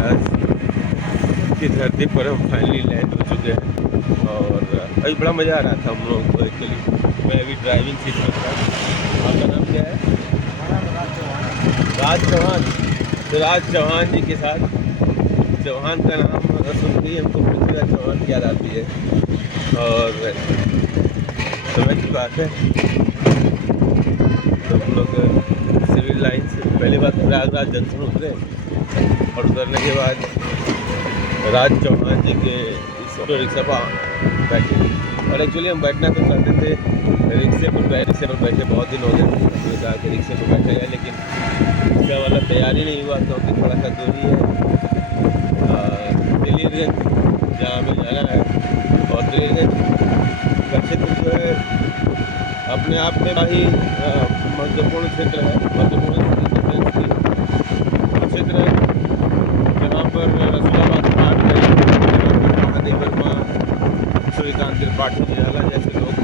प्रयागराज की धरती पर हम फाइनली लैंड हो चुके हैं और अभी बड़ा मज़ा आ रहा था हम लोगों को। एक्चुअली मैं अभी ड्राइविंग सीट पर था। आपका नाम क्या है? राज चौहान। तो राज चौहान जी के साथ, चौहान का नाम सुनते ही हमको पृथ्वीराज चौहान की याद आती है। और समय की बात है तो हम लोग सिविल लाइन से पहली बार प्रयागराज जंक्शन उतरे और उतरने के बाद राज चौहान जी के इस ऑटो रिक्शा पर बैठे। और एक्चुअली हम बैठना तो चाहते थे रिक्शे पर बैठे बहुत दिन हो गए। हमने कहा कि रिक्शे पर बैठे गए, लेकिन रिक्शा वाला तैयारी नहीं हुआ क्योंकि थोड़ा सा दूरी है दिल्लीगंज जहाँ हमें जाना है। और दिल्लीगंज का क्षेत्र जो है अपने आप में ही महत्वपूर्ण क्षेत्र है। महत्वपूर्ण क्षेत्र है जहाँ पर रसूलाबाद पाठ महादेव वर्मा, सूर्यकांत त्रिपाठी निराला जैसे लोग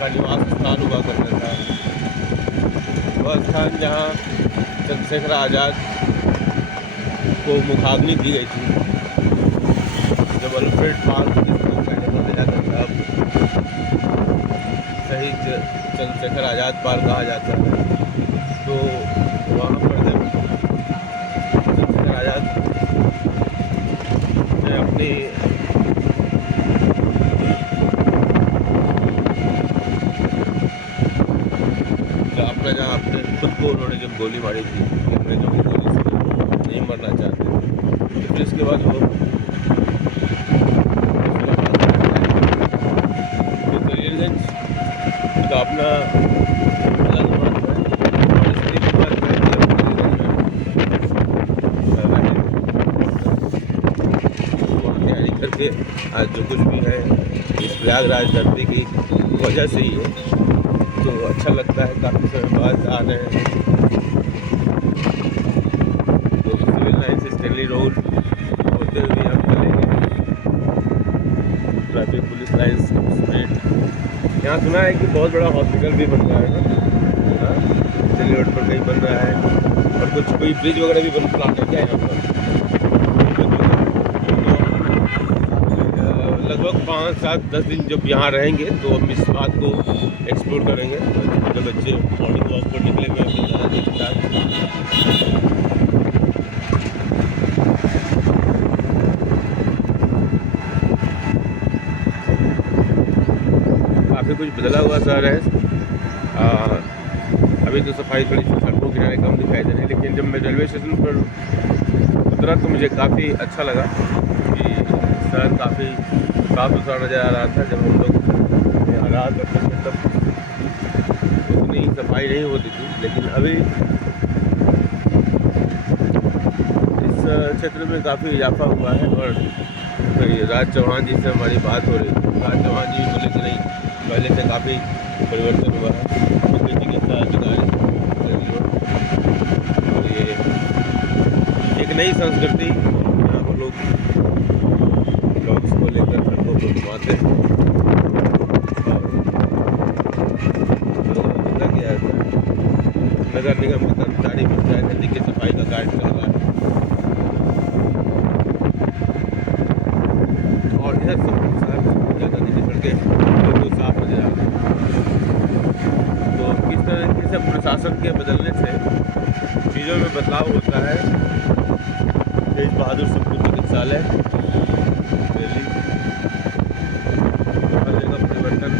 का निवास स्थान हुआ करता था। वह स्थान जहाँ चंद्रशेखर आज़ाद को मुखाग्नि दी गई थी, जब अल्फ्रेड पार्क जिसको पहले बोला जाता था शहीद चंद्रशेखर आज़ाद पार्क कहा जाता है। तो वहाँ पर जब चंद्रशेखर आज़ाद ने अपनी जहाँ अपने खुद को उन्होंने जब गोली मारी थी, मैं जो गोली से नहीं मरना चाहते, तो फिर इसके बाद वो दिल्लीगंज का अपना अलग महत्व है। और इसलिए बात है कि वहाँ तैयारी करके आज जो कुछ भी है इस प्रयागराज धरती की वजह से ही है, तो अच्छा लगता है। काफ़ी समय बाद आ रहे हैं तो सिविल लाइन से स्टेनली रोड होते हुए हम चलेंगे ट्रैफिक पुलिस लाइन स्ट्रीट। यहाँ सुना है कि बहुत बड़ा हॉस्पिटल भी बन रहा है ना, स्टेनली रोड पर कहीं बन रहा है। और कुछ कोई ब्रिज वगैरह भी बन प्लान है क्या यहाँ पर? लगभग 5, 7, 10 दिन जब यहाँ रहेंगे तो हम इस बात को एक्सप्लोर करेंगे। जब बच्चे मॉर्निंग वॉक पर निकलेंगे अपने दादाजी के साथ। काफ़ी कुछ बदला हुआ शहर है। अभी तो सफाई थोड़ी सी सड़कों किनारे कम दिखाई दे रही है, लेकिन जब मैं रेलवे स्टेशन पर उतरा तो मुझे काफ़ी अच्छा लगा कि शहर काफ़ी साफ सुथरा नज़र आ रहा था। जब हम लोग यहाँ रहा करते थे तब उतनी सफाई नहीं होती थी, लेकिन अभी इस क्षेत्र में काफ़ी इजाफा हुआ है। और राज चौहान जी से हमारी बात हो रही थी। राज चौहान जी भी बोले कि नहीं, पहले से काफ़ी परिवर्तन हुआ है। मुख्य चिकित्सा अधिकारी और ये एक नई संस्कृति यहाँ पर लोग डॉग्स को लेकर सड़कों पर घुमाते हैं। नगर निगम के कर्मचारी पंचायत नदी की सफाई का कार्य चल रहा है और इधर शहर ज़्यादा नहीं सड़कें बिल्कुल साफ नजर आ रही है। तो किस तरीके से प्रशासन के बदलने से चीज़ों में बदलाव होता है। तेज बहादुर सुप्रीम चिकित्सालय दिल्ली, हर जगह परिवर्तन।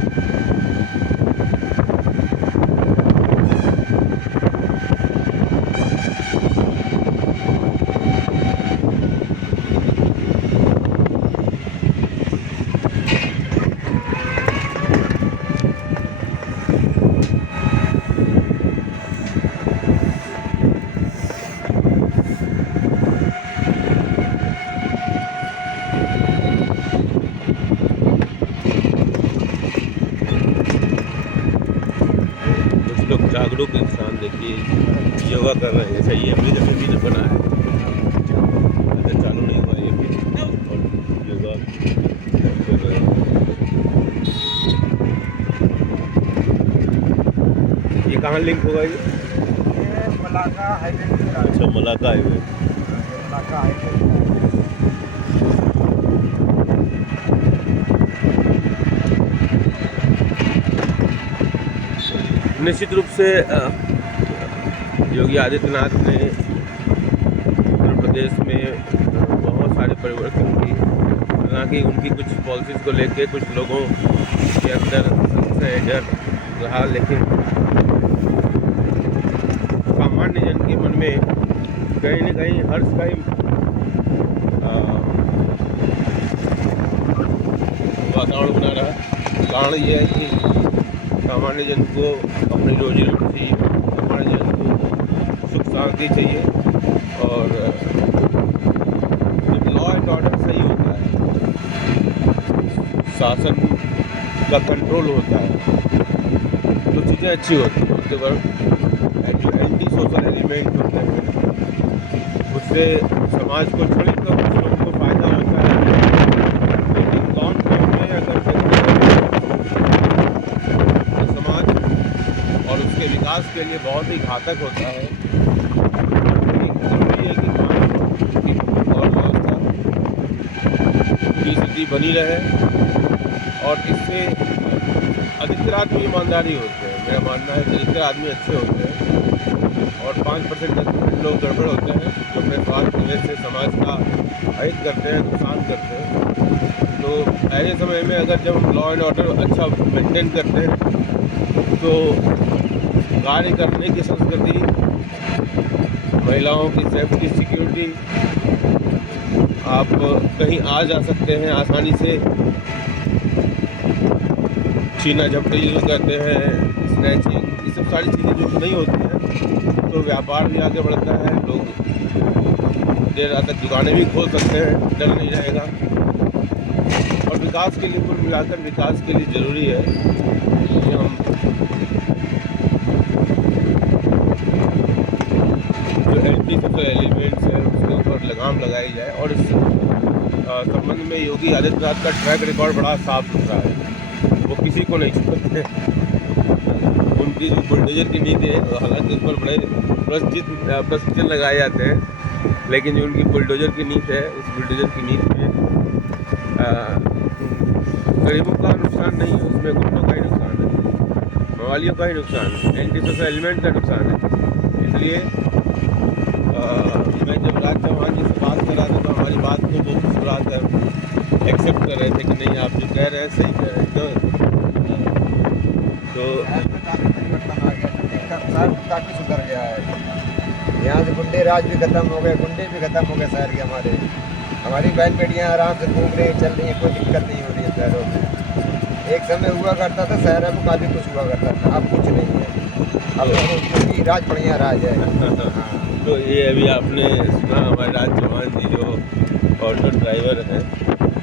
लोग जागरूक इंसान देखिए योगा कर रहे हैं। सही है, अपनी जगह ने बना है, अच्छा चालू नहीं हुआ ये भी और योगा कर रहे हैं। ये कहाँ लिंक होगा ये? Malacca highway. अच्छा, मलाका हाईवे। निश्चित रूप से योगी आदित्यनाथ ने उत्तर प्रदेश में बहुत सारे परिवर्तन किए। हालांकि उनकी कुछ पॉलिसीज़ को लेके कुछ लोगों के अंदर संशय डर रहा, लेकिन सामान्य जन के मन में कहीं न कहीं हर्ष का ही वातावरण बना रहा। कारण ये है कि सामान्य जन को अपनी रोजी रोटी, सामान्य जन को सुख शांति चाहिए, और जब लॉ एंड ऑर्डर सही होता है, शासन का कंट्रोल होता है, तो चीज़ें अच्छी होती हैं। उसके बाद जो एंटी सोशल एलिमेंट होते हैं, उससे समाज को थोड़ी तो कुछ लोगों को फायदा होता है, लेकिन लॉन्ग टर्म में अगर समाज और उसके विकास के लिए बहुत ही घातक होता है। जरूरी है कि और व्यवस्था की स्थिति बनी रहे, और इससे अधिकतर आदमी ईमानदारी होते हैं। मेरा मानना है कि अधिकतर आदमी अच्छे होते हैं, और 5% 10% लोग गड़बड़ होते हैं, जो अपने स्वार्थ की वजह से समाज का अहित करते हैं, नुकसान करते हैं। तो ऐसे समय में अगर जब हम लॉ एंड ऑर्डर अच्छा मेंटेन करते हैं, तो कार्य करने की संस्कृति, महिलाओं की सेफ्टी सिक्योरिटी, आप कहीं आ जा सकते हैं आसानी से, छीना झपटी जो करते हैं, स्नैचिंग, ये सब सारी चीज़ें जो नहीं होती हैं, तो व्यापार भी आगे बढ़ता है, लोग देर रात तक दुकानें भी खोल सकते हैं, डर नहीं रहेगा। और विकास के लिए, कुल मिलाकर विकास के लिए ज़रूरी है कि हम जो एंटी सोशल एलिमेंट्स हैं उसके ऊपर लगाम लगाई जाए। और इस संबंध में योगी आदित्यनाथ का ट्रैक रिकॉर्ड बड़ा साफ सुथरा है, वो किसी को नहीं छोड़ते। उनकी जो बुलडोजर की नीति है, हालांकि उस पर बड़े प्रश्न लगाए जाते हैं, लेकिन जो उनकी बुलडोजर की नीति है, उस बुलडोजर की नीति में गरीबों का नुकसान नहीं है, उसमें गुंडों का ही नुकसान है, मवालियों का ही नुकसान है, एंटी सोशल एलिमेंट का नुकसान है। इसलिए मैं जब राज चौहान जी से बात कर रहा था, तो हमारी बात को वो मुस्कुराकर एक्सेप्ट कर रहे थे कि नहीं, आप जो कह रहे हैं सही कह रहे हैं। तो काफ़ी सुधर गया है। यहाँ से गुंडे राज भी खत्म हो गए, गुंडे भी खत्म हो गए शहर के। हमारी बहन बेटियाँ आराम से घूम रही, चल रही हैं, कोई दिक्कत नहीं हो रही है शहरों में। एक समय हुआ करता था शहरों में काफ़ी कुछ हुआ करता था, अब कुछ नहीं है। अब राज बढ़िया राज है। तो ये अभी आपने सुना, हमारे राज चौहान जी जो ऑटो ड्राइवर हैं,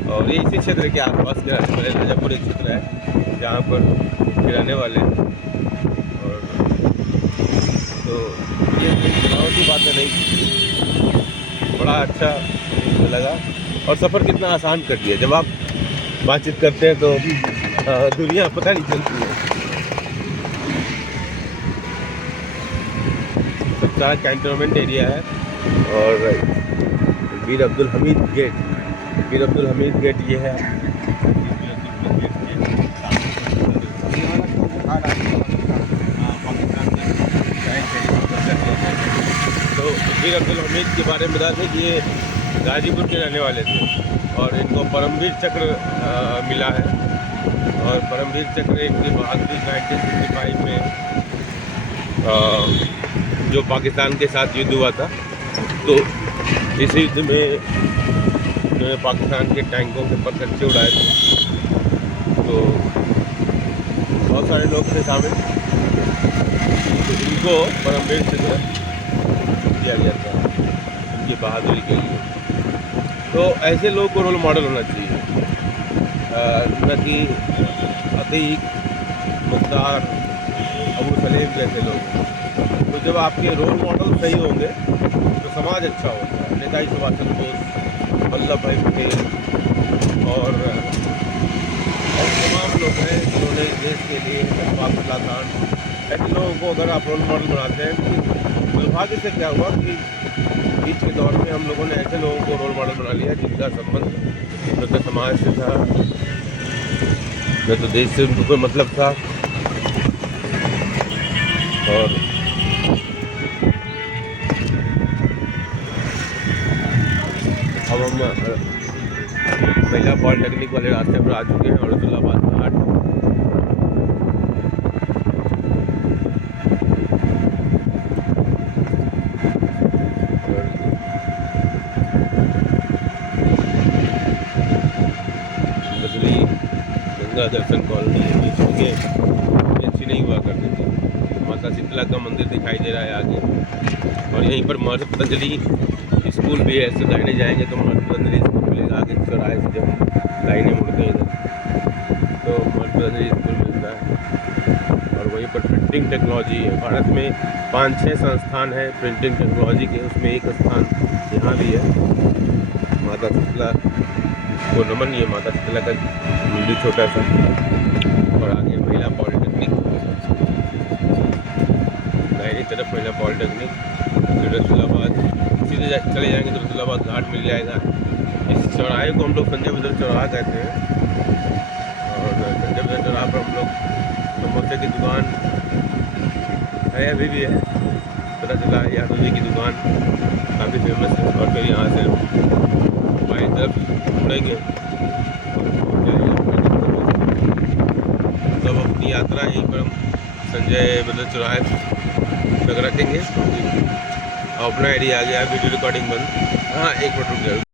और ये इसी क्षेत्र के आसपास के रहने वाले, राजापुर एक क्षेत्र है जहाँ पर के रहने वाले हैं। और तो ये बनावटी बातें नहीं, बड़ा अच्छा लगा, और सफ़र कितना आसान कर दिया। जब आप बातचीत करते हैं तो दुनिया पता नहीं चलती है। सब सारा कैंटोनमेंट एरिया है, और वीर अब्दुल हमीद गेट ये है। तो वीर अब्दुल हमीद के बारे में बता दें कि ये गाजीपुर के रहने वाले थे, और इनको परमवीर चक्र मिला है। और परमवीर चक्र इनकी बहादुरी 1965 में जो पाकिस्तान के साथ युद्ध हुआ था, तो इस युद्ध में उन्होंने पाकिस्तान के टैंकों के पत्थर उड़ाए थे। तो बहुत सारे लोग थे शामिल, तो इनको परमवीर चक्र दिया गया था उनकी बहादुरी के लिए। तो ऐसे लोग को रोल मॉडल होना चाहिए, न कि अतीक, मुख्तार, अबू सलीम जैसे लोग। तो जब आपके रोल मॉडल सही होंगे तो समाज अच्छा होता है। नेताजी सुभाष चंद्र बोस, वल्लभ भाई पटेल, और ऐसे तमाम लोग हैं जिन्होंने देश के लिए जज्बात कांड, ऐसे लोगों को अगर आप रोल मॉडल बनाते हैं, तो दुर्भाग्य से क्या हुआ कि बीच के दौर में हम लोगों ने ऐसे लोगों को रोल मॉडल बना लिया जिनका संबंध न तो समाज से था, न तो देश से उनको कोई मतलब था। और अब हम महिला पॉलिटेक्निक वाले रास्ते पर आ चुके हैं, और रसूलाबाद घाट। बदली गंगा दर्शन कॉलोनी बीच में ये अच्छी नहीं हुआ करती थी। माता शीतला का मंदिर दिखाई दे रहा है आगे, और यहीं पर महर्षि पतंजलि स्कूल भी है। ऐसे दाहिने जाएंगे तो महर्षि पतंजलि स्कूल मिलेगा। आगे चौराहे से जब दाहिने मुड़ते हैं इधर तो महर्षि पतंजलि स्कूल मिलता है। और वहीं पर प्रिंटिंग टेक्नोलॉजी है। भारत में 5-6 संस्थान हैं प्रिंटिंग टेक्नोलॉजी के, उसमें एक स्थान यहाँ भी है। माता शीतला को नमन। ये माता शीतला का मंदिर छोटा सा, और आगे महिला पॉलिटेक्निक, दाहिनी तरफ महिला पॉलिटेक्निक, फिर रसूलाबाद। सीधे चले जाएंगे तो रसूलाबाद घाट मिल जाएगा। इस चौराहे को हम लोग संजय बदर चौराहा कहते हैं, और संजय बदर चौराहा पर हम लोग समोसे की दुकान है, अभी भी है, पता चला यादव जी की दुकान काफ़ी फेमस है। और फिर यहाँ से बाएं तरफ मुड़ेंगे और पहुँच जाएंगे। तब अपनी यात्रा यहीं पर हम संजय बदर चौराहे तक रखेंगे। अपना एरिया आ गया, वीडियो रिकॉर्डिंग बंद। हाँ, एक मिनट रुक जाए।